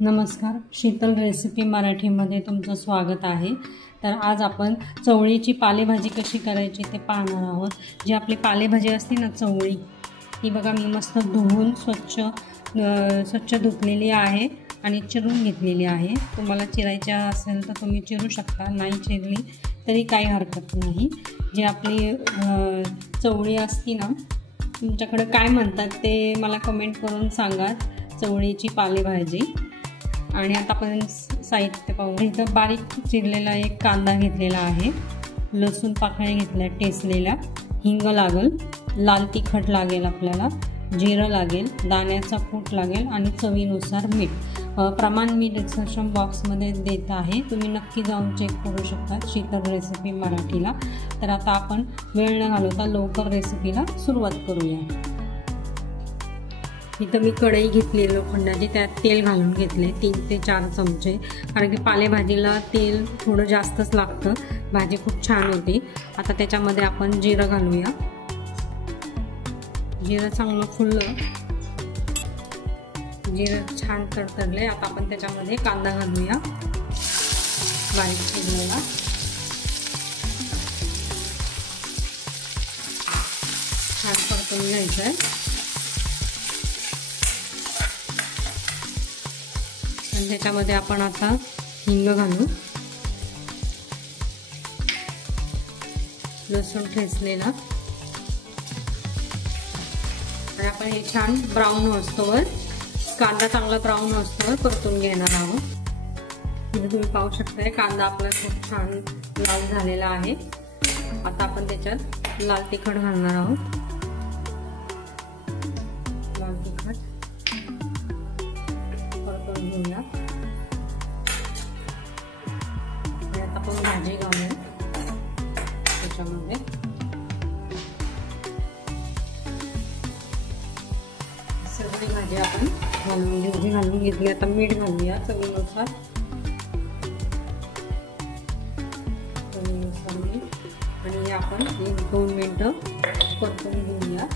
नमस्कार, शीतल रेसिपी मराठीमध्ये तुमचं स्वागत आहे। तर आज आपण चवळीची पालेभाजी कशी करायची ते पाहणार आहोत। जी आपली पालेभाजी असते ना चवळी, ती बघा मी मस्त धुवून स्वच्छ धुतलेली आहे आणि चिरून घेतलेली आहे। तुम्हाला चिरायच्या असेल तर तुम्ही चिरू शकता, नाही चिरली तरी काही हरकत नाही। जी आपली चवळी असती ना, तुमच्याकडे काय म्हणतात ते मला कमेंट करून सांगा। चवळीची पालेभाजी। आणि आता आपण साहित्य पाहू। इथं बारीक चिरलेला एक कांदा घेतलेला आहे, लसूण पाकळ्या घेतल्या टेचलेल्या, हिंग लागेल, लाल तिखट लागेल, आपल्याला जिरं लागेल, दाण्याचा कूट लागेल आणि चवीनुसार मीठ। प्रमाण मी डिस्क्रिप्शन बॉक्समध्ये देत आहे, तुम्ही नक्की जाऊन चेक करू शकता शीतल रेसिपी मराठीला। तर आता आपण वेळ न घालवता लवकर रेसिपीला सुरुवात करूया। इथं मी कढई घेतली लोखंडाची, त्यात तेल घालून घेतले 3 ते 4 चमचे, कारण की पालेभाजीला तेल थोडं जास्तच लागतं, भाजी खूप छान होती। आता त्याच्यामध्ये आपण जिरं घालूया। जिरं चांगलं फुललं, जिरं छान तडतडले। आता आपण त्याच्यामध्ये कांदा घालूया बारीक चिरलेला। छान परतून घ्यायचं आहे आणि त्याच्यामध्ये आपण आता हिंग घालू, लसूण ठेचलेला, आणि आपण हे छान ब्राऊन होस्तोवर, कांदा चांगला ब्राऊन होस्तोवर परतून घेणार आहोत। इथे तुम्ही पाहू शकता कांदा आपला खूप छान लाल झालेला आहे। आता आपण त्याच्यात लाल तिखट घालणार आहोत। लाल तिखट परतून घेऊया आणि आता आपण भाजी घालूया त्याच्यामध्ये। सगळी भाजी आपण घालून घेतली। आता मीठ घालूया चवीनुसार मीठ, आणि आपण 1-2 मिनिटं परतून घेऊया।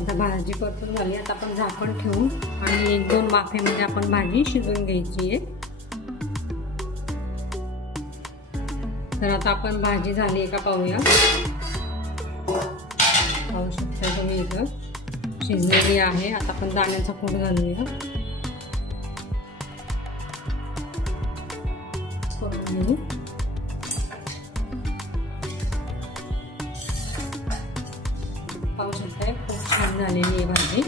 आता भाजी परतून झाली, आता आपण झाकण ठेवून आणि 1-2 वाफेमध्ये आपण भाजी शिजवून घ्यायची आहे। तर आता आपण भाजी झाली का पाहूया। पाहू शकता तुम्ही इथं शिजलेली आहे। आता आपण दाण्याचा कूट घालूया, पाहू शकताय खूप छान झालेली आहे भाजी।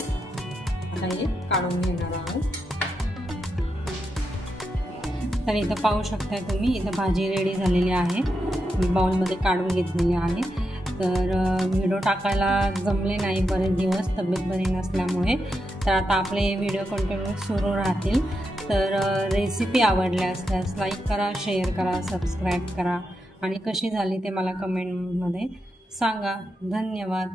आता हे काढून घेणार आहोत। तर इथं पाहू शकताय तुम्ही, इथं भाजी रेडी झालेली आहे, मी बाउलमध्ये काढून घेतलेली आहे। तर व्हिडिओ टाकायला जमले नाही बरेच दिवस, तब्येत बरी नसल्यामुळे। तर आता आपले व्हिडिओ कंटिन्यू सुरू राहतील। तर रेसिपी आवडल्या असल्यास लाईक करा, शेअर करा, सबस्क्राईब करा, आणि कशी झाली ते मला कमेंटमध्ये सांगा। धन्यवाद।